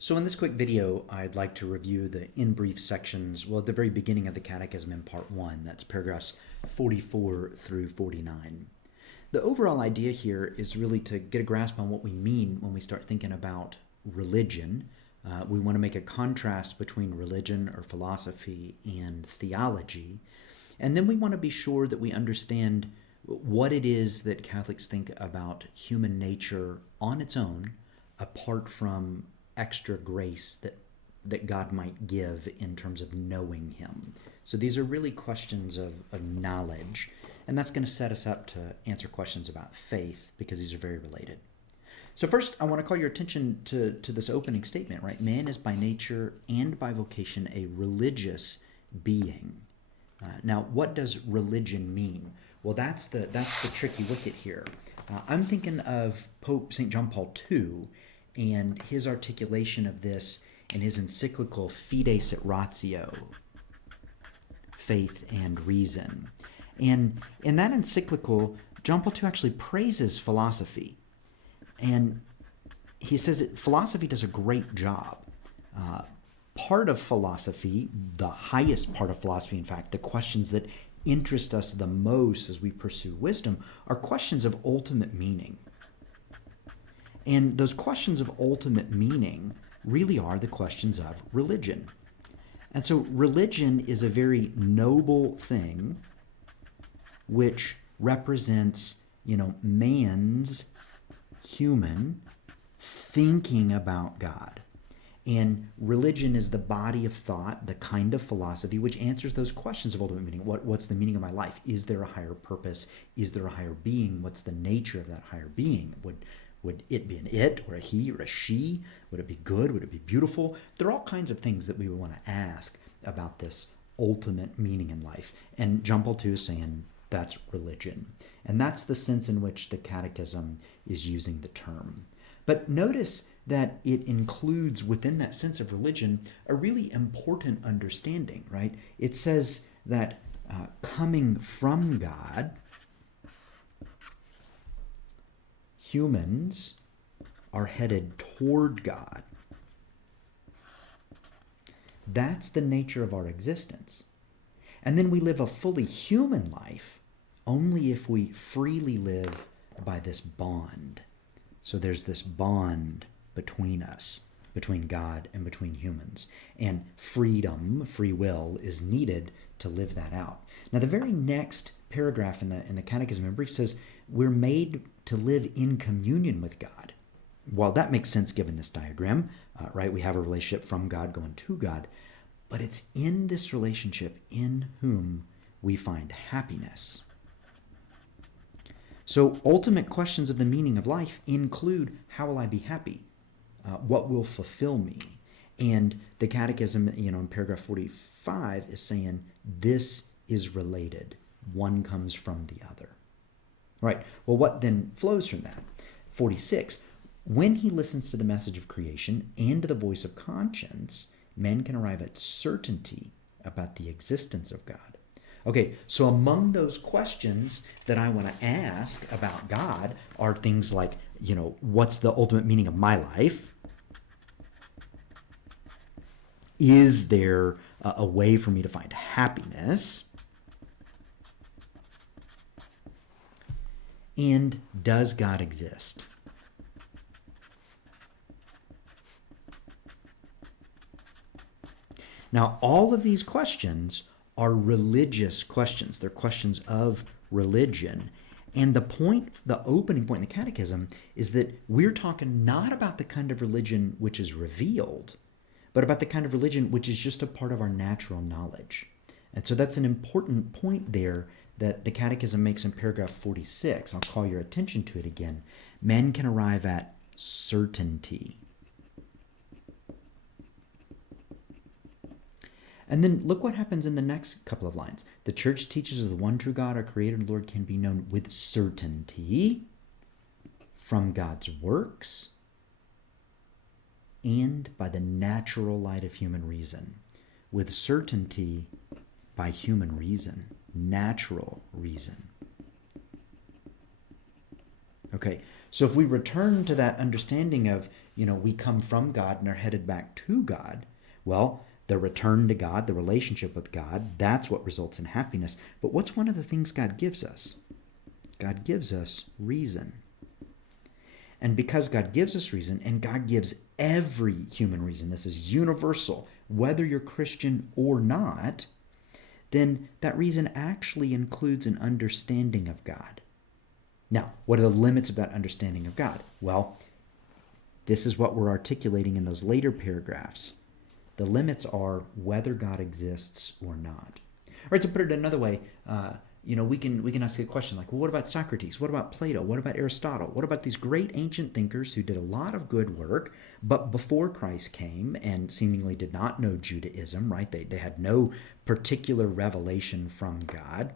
So in this quick video, I'd like to review the in brief sections, well, at the very beginning of the Catechism in Part 1, that's paragraphs 44 through 49. The overall idea here is really to get a grasp on what we mean when we start thinking about religion. We want to make a contrast between religion or philosophy and theology. And then we want to be sure that we understand what it is that Catholics think about human nature on its own, apart from extra grace that God might give in terms of knowing Him. So these are really questions of knowledge, and that's going to set us up to answer questions about faith because these are very related. So first, I want to call your attention to this opening statement, right? Man is by nature and by vocation a religious being. Now, what does religion mean? Well, that's the tricky wicket here. I'm thinking of Pope St. John Paul II and his articulation of this in his encyclical Fides et Ratio, Faith and Reason. And in that encyclical, John Paul II actually praises philosophy. And he says that philosophy does a great job. Part of philosophy, the highest part of philosophy, in fact, the questions that interest us the most as we pursue wisdom, are questions of ultimate meaning. And those questions of ultimate meaning really are the questions of religion. And so religion is a very noble thing which represents, man's human thinking about God. And religion is the body of thought, the kind of philosophy which answers those questions of ultimate meaning. What's the meaning of my life? Is there a higher purpose? Is there a higher being? What's the nature of that higher being? Would it be an it or a he or a she? Would it be good? Would it be beautiful? There are all kinds of things that we would want to ask about this ultimate meaning in life. And John Paul II is saying that's religion. And that's the sense in which the Catechism is using the term. But notice that it includes within that sense of religion a really important understanding, right? It says that coming from God, humans are headed toward God. That's the nature of our existence. And then we live a fully human life only if we freely live by this bond. So there's this bond between us, between God and between humans. And freedom, free will, is needed to live that out. Now, the very next paragraph in the Catechism in brief says, we're made to live in communion with God. Well, that makes sense given this diagram, right? We have a relationship from God going to God, but it's in this relationship in whom we find happiness. So ultimate questions of the meaning of life include, how will I be happy? What will fulfill me? And the Catechism, in paragraph 45 is saying this is related. One comes from the other. Right. Well, what then flows from that? 46, when he listens to the message of creation and to the voice of conscience, men can arrive at certainty about the existence of God. Okay, so among those questions that I want to ask about God are things like, what's the ultimate meaning of my life? Is there a way for me to find happiness? And does God exist? Now, all of these questions are religious questions. They're questions of religion. And the opening point in the Catechism is that we're talking not about the kind of religion which is revealed, but about the kind of religion which is just a part of our natural knowledge. And so that's an important point there that the Catechism makes in paragraph 46. I'll call your attention to it again. Men can arrive at certainty. And then look what happens in the next couple of lines. The Church teaches of the one true God, our Creator and Lord, can be known with certainty from God's works and by the natural light of human reason. With certainty by human reason, natural reason. Okay, So if we return to that understanding of, we come from God and are headed back to God, well, the return to God, the relationship with God, that's what results in happiness. But what's one of the things God gives us? God gives us reason. And because God gives us reason, and God gives every human reason, this is universal, whether you're Christian or not, then that reason actually includes an understanding of God. Now, what are the limits of that understanding of God? Well, this is what we're articulating in those later paragraphs. The limits are whether God exists or not. All right, to put it another way, we can ask a question like, well, what about Socrates? What about Plato? What about Aristotle? What about these great ancient thinkers who did a lot of good work, but before Christ came and seemingly did not know Judaism, right? They had no particular revelation from God.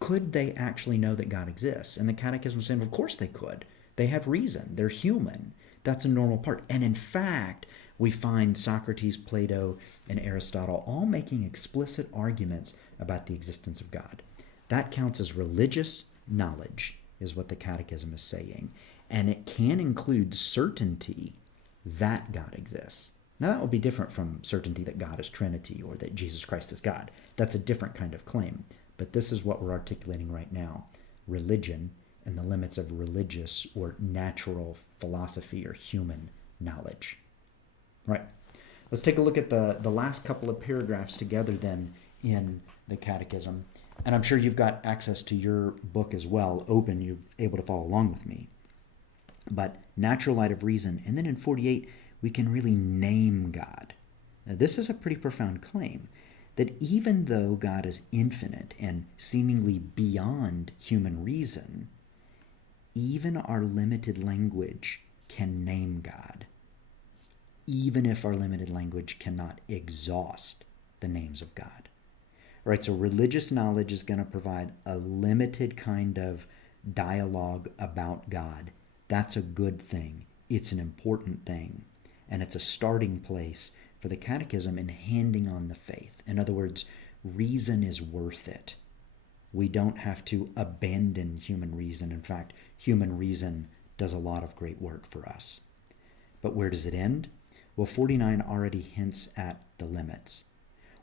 Could they actually know that God exists? And the Catechism is saying, of course they could. They have reason. They're human. That's a normal part. And in fact, we find Socrates, Plato, and Aristotle all making explicit arguments about the existence of God. That counts as religious knowledge, is what the Catechism is saying. And it can include certainty that God exists. Now, that would be different from certainty that God is Trinity or that Jesus Christ is God. That's a different kind of claim. But this is what we're articulating right now. Religion and the limits of religious or natural philosophy or human knowledge. Right. Let's take a look at the last couple of paragraphs together then in the Catechism. And I'm sure you've got access to your book as well, open, you're able to follow along with me. But natural light of reason. And then in 48, we can really name God. Now, this is a pretty profound claim, that even though God is infinite and seemingly beyond human reason, even our limited language can name God, even if our limited language cannot exhaust the names of God. All right, so religious knowledge is going to provide a limited kind of dialogue about God. That's a good thing. It's an important thing. And it's a starting place for the Catechism in handing on the faith. In other words, reason is worth it. We don't have to abandon human reason. In fact, human reason does a lot of great work for us. But where does it end? Well, 49 already hints at the limits.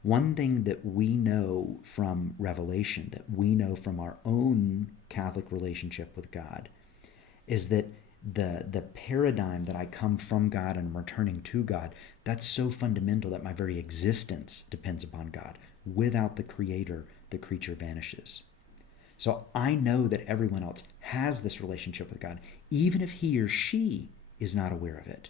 One thing that we know from Revelation, that we know from our own Catholic relationship with God, is that the paradigm that I come from God and I'm returning to God, that's so fundamental that my very existence depends upon God. Without the Creator, the creature vanishes. So I know that everyone else has this relationship with God, even if he or she is not aware of it.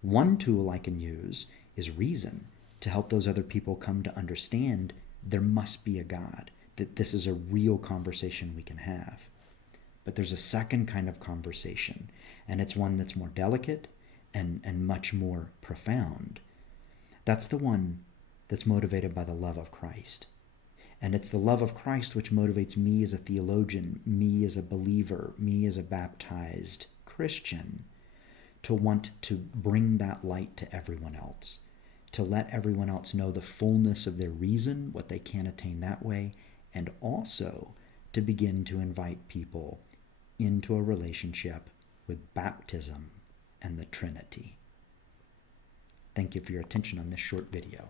One tool I can use is reason to help those other people come to understand there must be a God, that this is a real conversation we can have. But there's a second kind of conversation, and it's one that's more delicate and much more profound. That's the one that's motivated by the love of Christ. And it's the love of Christ which motivates me as a theologian, me as a believer, me as a baptized Christian, to want to bring that light to everyone else, to let everyone else know the fullness of their reason, what they can attain that way, and also to begin to invite people into a relationship with baptism and the Trinity. Thank you for your attention on this short video.